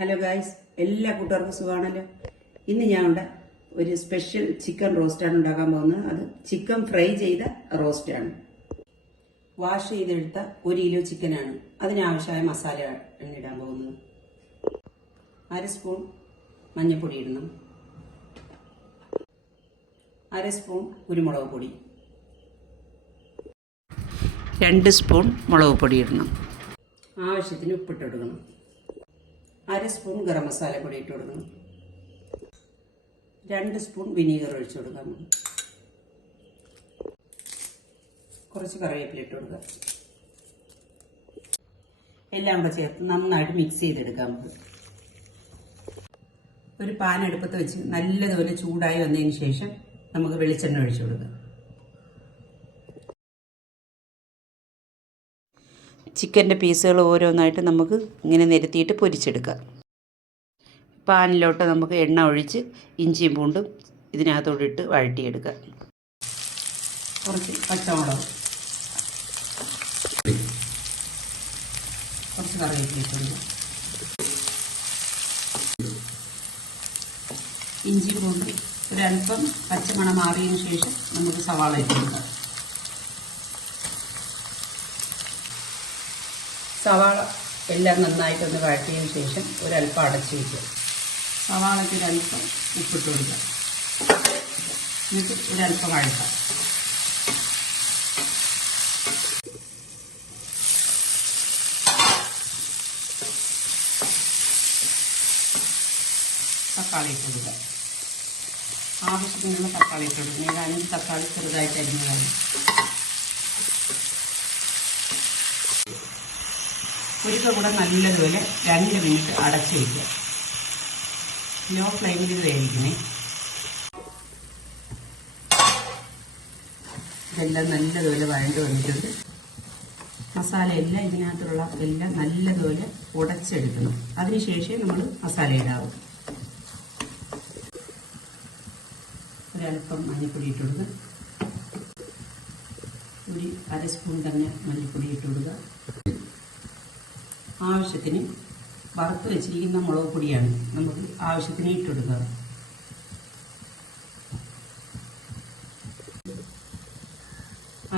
Hello guys, എല്ലാ കൂട്ടുകാർക്കും സുഖമാണല്ലോ. ഇന്ന് ഞാൻ ഒരു സ്പെഷ്യൽ ചിക്കൻ റോസ്റ്റാണ് ഉണ്ടാക്കാൻ പോകുന്നത്. അത് ചിക്കൻ ഫ്രൈ ചെയ്ത റോസ്റ്റാണ്. വാഷ് ചെയ്തെടുത്ത 1 കിലോ ചിക്കനാണ്. അതിനാവശ്യമായ മസാല ഇടാൻ പോകുന്നത്. 1/2 സ്പൂൺ മഞ്ഞൾപ്പൊടി ഇടണം, 1/2 സ്പൂൺ കുരുമുളക് പൊടി, 2 സ്പൂൺ മുളക് പൊടി ഇടണം. ആവശ്യത്തിന് ഉപ്പിട്ട് കൊടുക്കണം. 1/2 സ്പൂൺ ഗരം മസാല പൊടി ഇട്ട് കൊടുക്കണം. 2 സ്പൂൺ വിനീഗർ ഒഴിച്ചു കൊടുക്കാം. കുറച്ച് കറിവേപ്പില ഇട്ട് കൊടുക്കാം. എല്ലാം കൂടെ ചേർത്ത് നന്നായിട്ട് മിക്സ് ചെയ്തെടുക്കാം. ഒരു പാൻ അടുപ്പത്ത് വെച്ച് നല്ലതുപോലെ ചൂടായി വന്നതിന് ശേഷം നമുക്ക് വെളിച്ചെണ്ണ ഒഴിച്ചു കൊടുക്കാം. ചിക്കൻ്റെ പീസുകൾ ഓരോന്നായിട്ട് നമുക്ക് ഇങ്ങനെ നിരത്തിയിട്ട് പൊരിച്ചെടുക്കാം. പാനിലോട്ട് നമുക്ക് എണ്ണ ഒഴിച്ച് ഇഞ്ചിയും പൂണ്ടും ഇതിനകത്തോട്ടിട്ട് വഴറ്റിയെടുക്കാം. കുറച്ച് പച്ചമുളക്, കുറച്ച് കറിവേപ്പില ഇട്ട് കൊടുക്കാം. ഇഞ്ചിയും പൂണ്ടും ഒരല്പം പച്ചമണം മാറിയതിന് ശേഷം നമുക്ക് സവാള ഇട്ട് കൊടുക്കാം. സവാള എല്ലാം നന്നായിട്ടൊന്ന് വഴറ്റിയതിന് ശേഷം ഒരല്പം അടച്ചു വയ്ക്കുക. സവാളയ്ക്ക് ഒരല്പം ഉപ്പിട്ട് കൊടുക്കുക. എന്നിട്ട് ഒരല്പം വഴറ്റാം. തക്കാളി ഇട്ട് കൊടുക്കുക. ആവശ്യത്തിനുള്ള തക്കാളി ഇട്ട് കൊടുക്കുക. ഞാൻ 5 തക്കാളി ചെറുതായിട്ട് അരിഞ്ഞതാണ്. ഒരിക്കൽ കൂടെ നല്ലതുപോലെ 2 മിനിറ്റ് അടച്ചു വയ്ക്കുക. ലോ ഫ്ലെയിമിൽ ഇത് വേവിക്കണേ. ഇതെല്ലാം നല്ലതുപോലെ വഴണ്ട് വന്നിട്ടുണ്ട്. മസാല എല്ലാം ഇതിനകത്തുള്ള എല്ലാം നല്ലതുപോലെ ഉടച്ചെടുക്കണം. അതിനുശേഷം നമ്മൾ മസാല ഇടാവും. ഒരല്പം മഞ്ഞൾപ്പൊടി ഇട്ട് കൊടുക്കുക. 1/2 സ്പൂൺ തന്നെ മല്ലിപ്പൊടി ഇട്ട് കൊടുക്കുക. ആവശ്യത്തിന് വറുത്ത് വെച്ചിരിക്കുന്ന മുളക് പൊടിയാണ് നമുക്ക് ആവശ്യത്തിന് ഇട്ട് കൊടുക്കുക.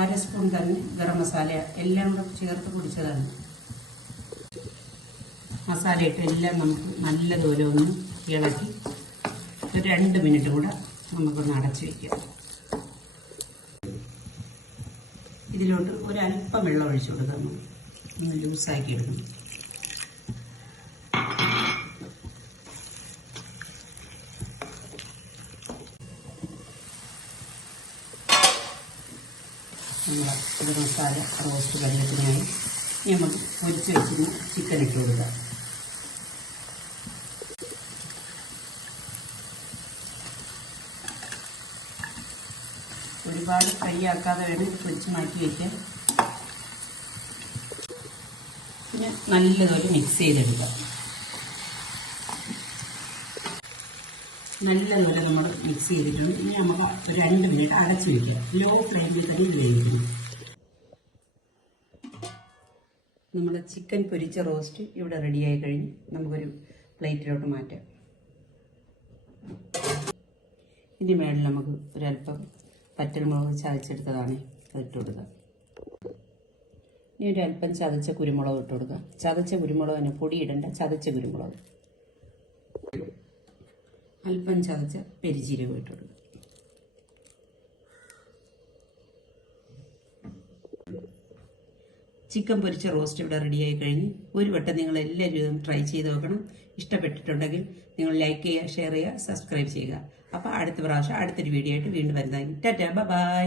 അര സ്പൂൺ തന്നെ ഗരം മസാല എല്ലാം കൂടെ ചേർത്ത് പൊടിച്ചതാണ്. മസാല ഇട്ട് എല്ലാം നമുക്ക് നല്ലതുപോലെ ഒന്ന് ഇളക്കി ഒരു 2 മിനിറ്റ് കൂടെ നമുക്കൊന്ന് അടച്ചു വയ്ക്കാം. ഇതിലോട്ട് ഒരല്പം വെള്ളം ഒഴിച്ചു കൊടുക്കാം. ഒന്ന് ലൂസാക്കി എടുക്കണം. നമ്മുടെ മസാല റോസ്റ്റ് വെള്ളത്തിനായി നമുക്ക് പൊരിച്ച് വെച്ചിരുന്ന ചിക്കൻ ഇട്ട് കൊടുക്കാം. ഒരുപാട് ഫ്രൈ ആക്കാതെ വേണം പൊരിച്ച് മാറ്റി വയ്ക്കാൻ. പിന്നെ നല്ലതുപോലെ മിക്സ് ചെയ്തെടുക്കാം. നല്ലതുപോലെ നമ്മൾ മിക്സ് ചെയ്തിട്ടുണ്ട്. ഇനി നമുക്ക് ഒരു 2 മിനിറ്റ് അടച്ചു വയ്ക്കുക. ലോ ഫ്ലെയിമിൽ തന്നെ ഇത് വേവിക്കണം. നമ്മുടെ ചിക്കൻ പൊരിച്ച റോസ്റ്റ് ഇവിടെ റെഡിയായി കഴിഞ്ഞ് നമുക്കൊരു പ്ലേറ്റിലോട്ട് മാറ്റാം. ഇതിന് മേളിൽ നമുക്ക് ഒരല്പം പച്ചമുളക് ചതച്ചെടുത്തതാണ് ഇട്ട് കൊടുക്കുക. ഇനി ഒരല്പം ചതച്ച കുരുമുളക് ഇട്ട് കൊടുക്കുക. ചതച്ച കുരുമുളകിന് പൊടിയിടേണ്ട, ചതച്ച കുരുമുളക്. അല്പം ചതച്ച പെരിഞ്ചീരകം ഇട്ട് കൊടുക്കുക. ചിക്കൻ പൊരിച്ച റോസ്റ്റ് ഇവിടെ റെഡിയായി കഴിഞ്ഞ് ഒരു വട്ടം നിങ്ങൾ എല്ലാവരും ട്രൈ ചെയ്ത് നോക്കണം. ഇഷ്ടപ്പെട്ടിട്ടുണ്ടെങ്കിൽ നിങ്ങൾ ലൈക്ക് ചെയ്യുക, ഷെയർ ചെയ്യുക, സബ്സ്ക്രൈബ് ചെയ്യുക. അപ്പോൾ അടുത്ത പ്രാവശ്യം അടുത്തൊരു വീഡിയോ ആയിട്ട് വീണ്ടും വരുന്നതായിരിക്കും. ടാറ്റാ, ബൈ.